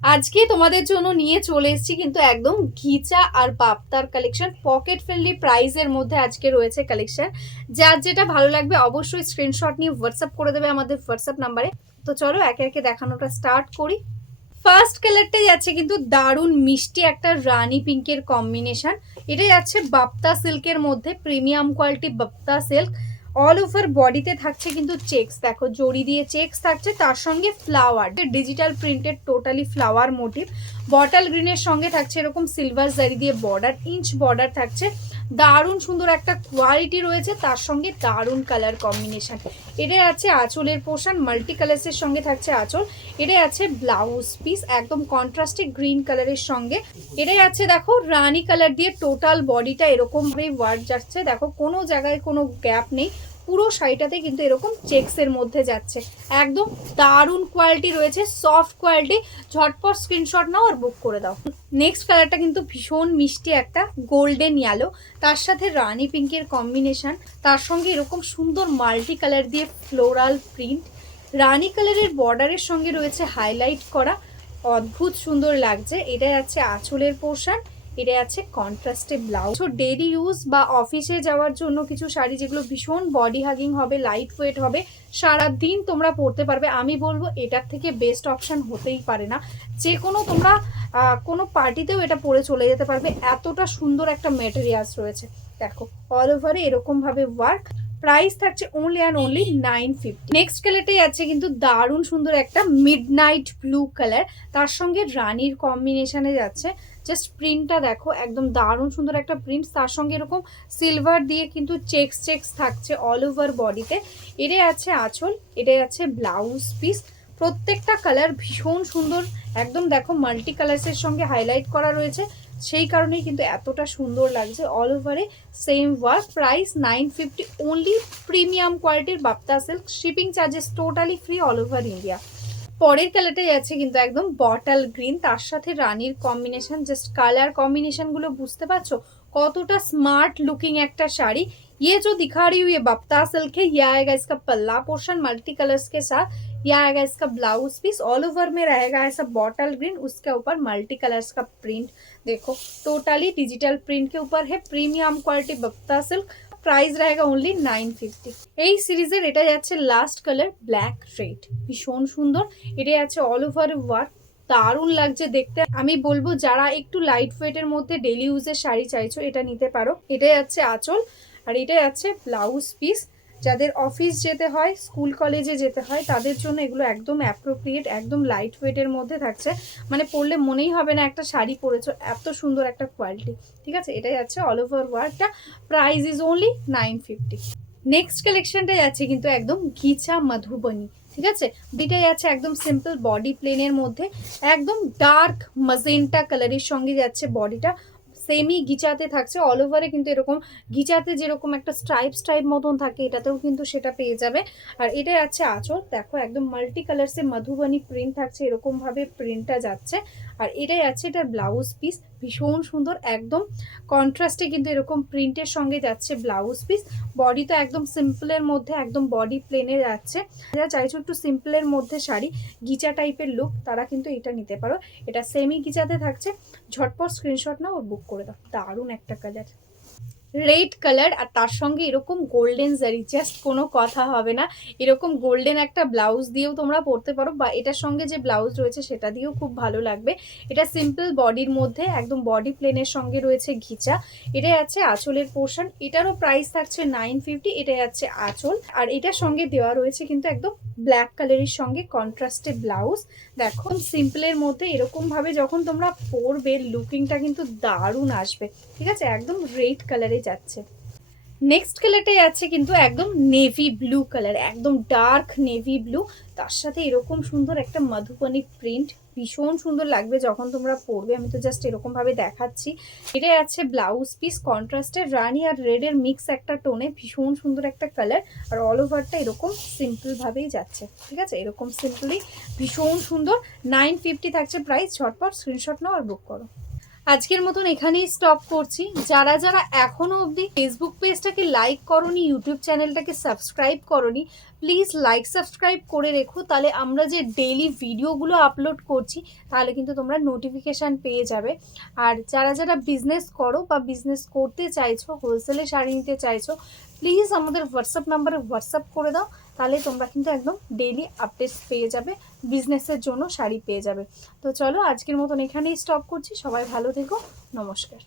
আজকে তোমাদের জন্য নিয়ে চলে এসেছি কিন্তু একদম ঘিচা আর বাপ্তার কালেকশন, পকেট ফ্রেন্ডলি প্রাইসের মধ্যে আজকে রয়েছে কালেকশন। যার যেটা ভালো লাগবে অবশ্যই স্ক্রিনশট নিয়ে হোয়াটসঅ্যাপ করে দেবে আমাদের হোয়াটসঅ্যাপ নাম্বারে। তো চলো একে একে দেখানোটা স্টার্ট করি। ফার্স্ট কালারটাই যাচ্ছে কিন্তু দারুণ মিষ্টি একটা রানী পিঙ্কের কম্বিনেশন। এটা যাচ্ছে বাপ্তা সিল্কের মধ্যে, প্রিমিয়াম কোয়ালিটি বাপ্তা সিল্ক। অল ওভার বডিতে থাকছে কিন্তু চেক্স, দেখো জড়ি দিয়ে চেক্স থাকছে, তার সঙ্গে flower digital printed totally flower motive. Bottle গ্রিনের সঙ্গে থাকছে এরকম সিলভার জারি দিয়ে বর্ডার, ইঞ্চ বর্ডার থাকছে। দারুণ সুন্দর একটা কোয়ালিটি রয়েছে, তার সঙ্গে দারুণ কালার কম্বিনেশন। এটা আছে আঁচলের পোর্শন, মাল্টি কালার্সের সঙ্গে থাকছে আঁচল। এটাই আছে ব্লাউজ পিস, একদম কন্ট্রাস্টে গ্রিন কালারের সঙ্গে। এটাই আছে দেখো রানী কালার দিয়ে টোটাল বডিটা এরকম ভাবে ওয়ার্ক যাচ্ছে, দেখো কোনো জায়গায় কোনো গ্যাপ নেই, পুরো শাড়িটাতে কিন্তু এরকম চেক্সের মধ্যে যাচ্ছে। একদম দারুণ কোয়ালিটি রয়েছে, সফট কোয়ালিটি। ঝটপট স্ক্রিনশট নাও আর বুক করে দাও। নেক্সট কালারটা কিন্তু ভীষণ মিষ্টি একটা গোল্ডেন ইয়েলো, তার সাথে রানী পিঙ্কের কম্বিনেশন, তার সঙ্গে এরকম সুন্দর মাল্টি কালার দিয়ে ফ্লোরাল প্রিন্ট। রানী কালারের বর্ডারের সঙ্গে রয়েছে হাইলাইট করা, অদ্ভুত সুন্দর লাগছে। এটা আছে আঁচলের পোর্শন, এটা আছে কন্ট্রাস্টে ব্লাউজ। তো ডেইলি ইউজ বা অফিসে যাওয়ার জন্য কিছু শাড়ি যেগুলো ভীষণ বডি হাগিং হবে, লাইট ওয়েট হবে, সারাদিন তোমরা পরতে পারবে, আমি বলবো এটার থেকে বেস্ট অপশান হতেই পারে না। যে কোনো তোমরা কোনো পার্টিতেও এটা পরে চলে যেতে পারবে, এতটা সুন্দর একটা মেটেরিয়ালস রয়েছে। দেখো অল ওভারে এরকমভাবে ওয়ার্ক। প্রাইস থাকছে অনলি অ্যান্ড অনলি 950। নেক্সট কালারটাই আছে কিন্তু দারুণ সুন্দর একটা মিডনাইট ব্লু কালার, তার সঙ্গে রানীর কম্বিনেশনে যাচ্ছে। জাস্ট প্রিন্টটা দেখো, একদম দারুণ সুন্দর একটা প্রিন্ট, তার সঙ্গে এরকম সিলভার দিয়ে কিন্তু চেক্স চেক্স থাকছে অল ওভার বডিতে। এটাই আছে আঁচল, এটাই আছে ব্লাউজ পিস। প্রত্যেকটা কালার ভীষণ সুন্দর, একদম দেখো মাল্টি কালার্সের সঙ্গে হাইলাইট করা রয়েছে, সেই কারণেই কিন্তু এতটা সুন্দর লাগছে। অল ওভারে same work. Price 950 only, premium কোয়ালিটির বাপ্তা silk. Shipping charges totally free all over India. পরের কালারটাই আছে কিন্তু একদম বটল গ্রিন, তার সাথে রানীর কম্বিনেশন। জাস্ট কালার কম্বিনেশনগুলো বুঝতে পারছো কতটা স্মার্ट लुकिंग একটা শাড়ি। ये जो दिखा रही हूँ ये बप्ता सिल्क है, ये आएगा इसका पल्ला पोर्शन मल्टी कलर्स के साथ, ये आएगा इसका ब्लाउज पीस। ऑल ओवर में रहेगा ऐसा बॉटल ग्रीन, उसके ऊपर मल्टी कलर्स का प्रिंट। देखो टोटली डिजिटल प्रिंट के ऊपर है, प्रीमियम क्वालिटी बप्ता सिल्क। প্রাইস रहेगा অনলি 950। এই সিরিজের এটা যাচ্ছে লাস্ট কালার ব্ল্যাক রেড, ভীষণ সুন্দর। এটাই আছে অল ওভার ওয়ার্ক, দারুণ লাগছে দেখতে। আমি বলবো যারা একটু লাইট ওয়েটের মধ্যে ডেলি ইউজের শাড়ি চাইছো এটা নিতে পারো। এটাই আছে আঁচল আর এটাই আছে ব্লাউজ পিস। যাদের অফিস যেতে হয়, স্কুল কলেজে যেতে হয়, তাদের জন্য এগুলো একদম অ্যাপ্রোপ্রিয়েট, একদম লাইট ওয়েটের মধ্যে থাকছে, মানে পরলে মনেই হবে না একটা শাড়ি পরেছো, এত সুন্দর একটা কোয়ালিটি। ঠিক আছে, এটাই আছে অল ওভার ওয়ার্কটা। Price is only 950। নেক্সট কালেকশনটাই আছে কিন্তু একদম ঘিচা মধুবনী। ঠিক আছে, দুইটাই আছে একদম সিম্পল বডি প্লেনের মধ্যে, একদম ডার্ক মাজেন্টা কালারের সঙ্গে যাচ্ছে বডিটা। সেমি গিচাতে থাকছে, অল ওভারে কিন্তু এরকম গিচাতে যেরকম একটা স্ট্রাইপ স্ট্রাইপ মতন থাকে, এটাতেও কিন্তু সেটা পেয়ে যাবে। আর এটাই আছে আঁচল, দেখো একদম মাল্টি কালার্সে মধুবনী প্রিন্ট থাকছে, এরকম ভাবে প্রিন্টটা যাচ্ছে। আর এটাই আছে এটার ব্লাউজ পিস, ভীষণ সুন্দর, একদম কন্ট্রাস্টে কিন্তু এরকম প্রিন্টের সঙ্গে যাচ্ছে ব্লাউজ পিস। বডি তো একদম সিম্পলের মধ্যে, একদম বডি প্লেনে যাচ্ছে। যারা চাইছো একটু সিম্পলের মধ্যে শাড়ি, গিচা টাইপের লুক, তারা কিন্তু এটা নিতে পারো। এটা সেমি গিচাতে থাকছে। ঝটপট স্ক্রিনশট নাও ও বুক করে দাও। দারুণ একটা কালার, রেড কালার, আর তার সঙ্গে এরকম গোল্ডেন জারি, জাস্ট কোনো কথা হবে না। এরকম গোল্ডেন একটা ব্লাউজ দিয়েও তোমরা পরতে পারো, বা এটার সঙ্গে যে ব্লাউজ রয়েছে সেটা দিয়েও খুব ভালো লাগবে। এটা সিম্পল বডির মধ্যে, একদম বডি প্লেনের সঙ্গে রয়েছে ঘিচা। এটাই আছে আঁচলের পোর্শন, এটারও প্রাইস থাকছে 950। এটাই আছে আঁচল, আর এটার সঙ্গে দেওয়া রয়েছে কিন্তু একদম ব্ল্যাক কালারের সঙ্গে কন্ট্রাস্টে ব্লাউজ। দেখো সিম্পলের মধ্যে এরকম ভাবে যখন তোমরা পরবে, লুকিংটা কিন্তু দারুণ আসবে। ঠিক আছে, একদম রেড কালারে যাচ্ছে। নেক্সট কালারটাই আছে কিন্তু একদম নেভি ব্লু কালার, একদম ডার্ক নেভি ব্লু, তার সাথে এরকম সুন্দর একটা মধুবনী প্রিন্ট, ভীষণ সুন্দর লাগবে যখন তোমরা পরবে। আমি তো জাস্ট এরকম ভাবে দেখাচ্ছি। এটাই আছে ব্লাউজ পিস, কন্ট্রাস্টের রানি আর রেডের মিক্স একটা টোনে, ভীষণ সুন্দর একটা কালার। আর অল ওভারটা এরকম সিম্পল ভাবেই যাচ্ছে। ঠিক আছে, এরকম সিম্পলি ভীষণ সুন্দর। 950 থাকছে প্রাইস। ঝটপট স্ক্রিনশট নাও আর বুক করো। আজকের মতন এখানেই স্টপ করছি। যারা যারা এখনো অবধি ফেসবুক পেজটাকে লাইক করনি, ইউটিউব চ্যানেলটাকে সাবস্ক্রাইব করনি, প্লিজ লাইক সাবস্ক্রাইব করে রেখো, তাহলে আমরা যে ডেইলি ভিডিওগুলো আপলোড করছি তাহলে কিন্তু তোমরা নোটিফিকেশান পেয়ে যাবে। আর যারা যারা বিজনেস করো বা বিজনেস করতে চাইছো, হোলসেলে শাড়ি নিতে চাইছো, প্লিজ আমাদের হোয়াটসঅ্যাপ নাম্বারে হোয়াটসঅ্যাপ করে দাও, তাহলে তোমরা কিন্তু একদম ডেইলি আপডেটস পেয়ে যাবে, বিজনেসের জন্য শাড়ি পেয়ে যাবে। তো চলো আজকের মতন এখানেই স্টপ করছি, সবাই ভালো থেকো, নমস্কার।